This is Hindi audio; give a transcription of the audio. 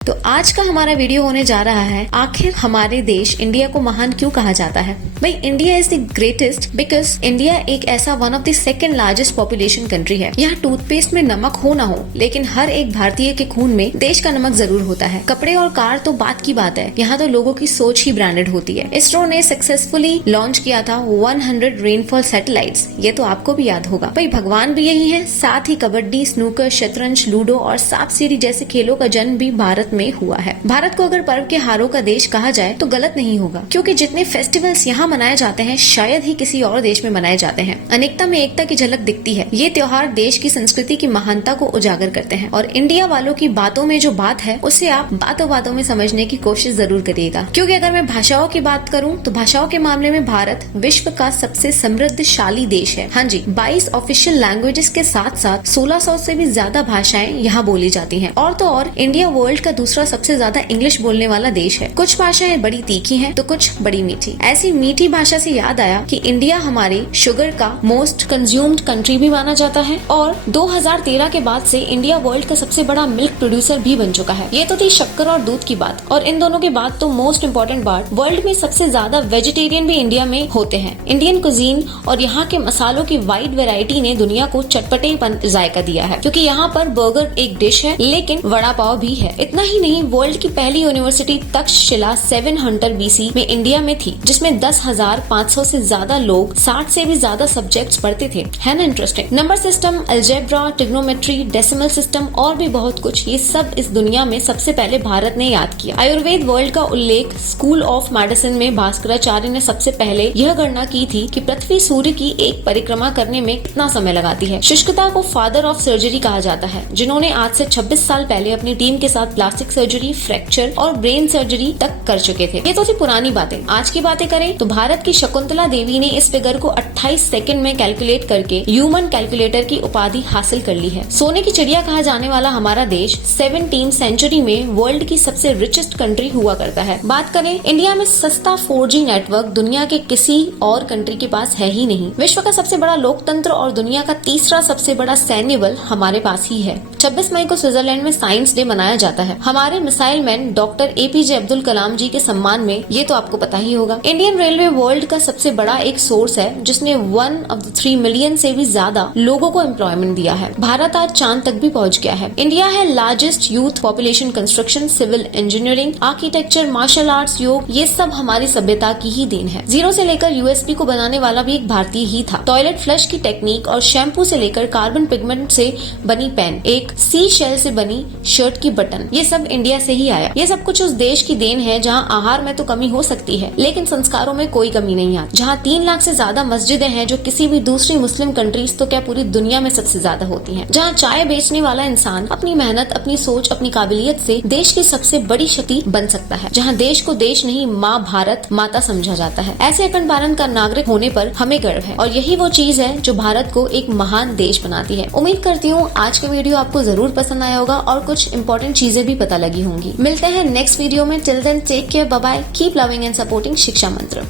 तो आज का हमारा वीडियो होने जा रहा है, आखिर हमारे देश इंडिया को महान क्यों कहा जाता है। भाई, India is the greatest because India एक ऐसा one of the second largest population country है। यहाँ टूथपेस्ट में नमक हो ना हो, लेकिन हर एक भारतीय के खून में देश का नमक जरूर होता है। कपड़े और कार तो बात की बात है, यहाँ तो लोगों की सोच ही ब्रांडेड होती है। इसरो ने सक्सेसफुली लॉन्च किया था 100 रेनफॉल सैटेलाइट्स, ये तो आपको भी याद होगा। भाई, भगवान भी यही है, साथ ही कबड्डी, स्नूकर, शतरंज, लूडो और सांप सीढ़ी जैसे खेलों का जन्म भी भारत में हुआ है। भारत को अगर पर्व के हारों का देश कहा जाए तो गलत नहीं होगा, क्योंकि जितने फेस्टिवल्स यहाँ मनाए जाते हैं शायद ही किसी और देश में मनाए जाते हैं। अनेकता में एकता की झलक दिखती है। ये त्योहार देश की संस्कृति की महानता को उजागर करते हैं और इंडिया वालों की बातों में जो बात है उसे आप बातों बातों में समझने की कोशिश जरूर करिएगा। क्योंकि अगर मैं भाषाओं की बात करूँ तो भाषाओं के मामले में भारत विश्व का सबसे समृद्धशाली देश है। हाँ जी, 22 ऑफिशियल लैंग्वेजेस के साथ साथ 1600 से भी ज्यादा भाषाएं यहाँ बोली जाती हैं। और तो और इंडिया वर्ल्ड का दूसरा सबसे ज्यादा इंग्लिश बोलने वाला देश है। कुछ भाषाएं बड़ी तीखी हैं तो कुछ बड़ी मीठी। ऐसी मीठी भाषा से याद आया कि इंडिया हमारे शुगर का मोस्ट कंज्यूम्ड कंट्री भी माना जाता है और 2013 के बाद से इंडिया वर्ल्ड का सबसे बड़ा मिल्क प्रोड्यूसर भी बन चुका है। ये तो थी शक्कर और दूध की बात, और इन दोनों के बाद तो मोस्ट इम्पोर्टेंट बात, वर्ल्ड में सबसे ज्यादा वेजिटेरियन भी इंडिया में होते हैं। इंडियन कुजीन और यहाँ के मसालों की वाइड वैरायटी ने दुनिया को चटपटेपन जायका दिया है, क्योंकि यहाँ पर बर्गर एक डिश है लेकिन वड़ा पाव भी है। इतना ही नहीं, वर्ल्ड की पहली यूनिवर्सिटी तक्षशिला 700 BC में इंडिया में थी, जिसमें 10,500 से ज्यादा लोग 60 से भी ज्यादा सब्जेक्ट्स पढ़ते थे। है ना interesting. Number system, algebra, trigonometry, decimal system और भी बहुत कुछ, ये सब इस दुनिया में सबसे पहले भारत ने याद किया। आयुर्वेद वर्ल्ड का उल्लेख स्कूल ऑफ मेडिसिन में भास्कराचार्य ने सबसे पहले यह गणना की थी कि पृथ्वी सूर्य की एक परिक्रमा करने में कितना समय लगाती है। शुष्कता को फादर ऑफ सर्जरी कहा जाता है, जिन्होंने आज से 26 साल पहले अपनी टीम के साथ प्लास्टिक सर्जरी, फ्रैक्चर और ब्रेन सर्जरी तक कर चुके थे। ये तो थी पुरानी बातें। आज की बातें करें तो भारत की शकुंतला देवी ने इस फिगर को 28 सेकंड में कैलकुलेट करके ह्यूमन कैलकुलेटर की उपाधि हासिल कर ली है। सोने की चिड़िया कहा जाने वाला हमारा देश 17th सेंचुरी में वर्ल्ड की सबसे रिचेस्ट कंट्री हुआ करता है। बात करें, इंडिया में सस्ता 4G नेटवर्क दुनिया के किसी और कंट्री के पास है ही नहीं। विश्व का सबसे बड़ा लोकतंत्र और दुनिया का तीसरा सबसे बड़ा सैन्य बल हमारे पास ही है। 26 मई को स्विट्जरलैंड में साइंस डे मनाया जाता है हमारे missile man doctor APJ Abdul Kalam ji के सम्मान में। ये तो आपको पता ही होगा। इंडियन रेलवे वर्ल्ड का सबसे बड़ा एक सोर्स है, जिसने 1 मिलियन से भी ज्यादा लोगों को एम्प्लॉयमेंट दिया है। भारत आज चांद तक भी पहुंच गया है। इंडिया है largest youth population, construction, civil engineering, architecture, martial arts, yoga, ये सब हमारी सभ्यता की ही देन है। जीरो से लेकर USB को बनाने वाला भी एक भारतीय ही था। टॉयलेट फ्लश की टेक्निक और शैम्पू से लेकर कार्बन पिगमेंट से बनी पेन, एक सी शेल से बनी शर्ट की बटन, ये सब इंडिया से ही आया। ये सब कुछ उस देश की देन है जहाँ आहार में तो कमी हो सकती है, लेकिन संस्कारों में कोई कमी नहीं आती। जहाँ 3 लाख से ज्यादा मस्जिदें हैं, जो किसी भी दूसरी मुस्लिम कंट्रीज तो क्या पूरी दुनिया में सबसे ज्यादा होती हैं। जहाँ चाय बेचने वाला इंसान अपनी मेहनत, अपनी सोच, अपनी काबिलियत से देश की सबसे बड़ी शक्ति बन सकता है। जहाँ देश को देश नहीं, माँ भारत माता समझा जाता है। ऐसे अखंड भारत का नागरिक होने पर हमें गर्व है, और यही वो चीज है जो भारत को एक महान देश बनाती है। उम्मीद करती हूँ आज का वीडियो आपको जरूर पसंद आया होगा और कुछ इंपॉर्टेंट चीजें भी पता लगी होंगी। मिलते हैं नेक्स्ट वीडियो में। Till then take care, bye bye, keep loving and supporting Shiksha मंत्र।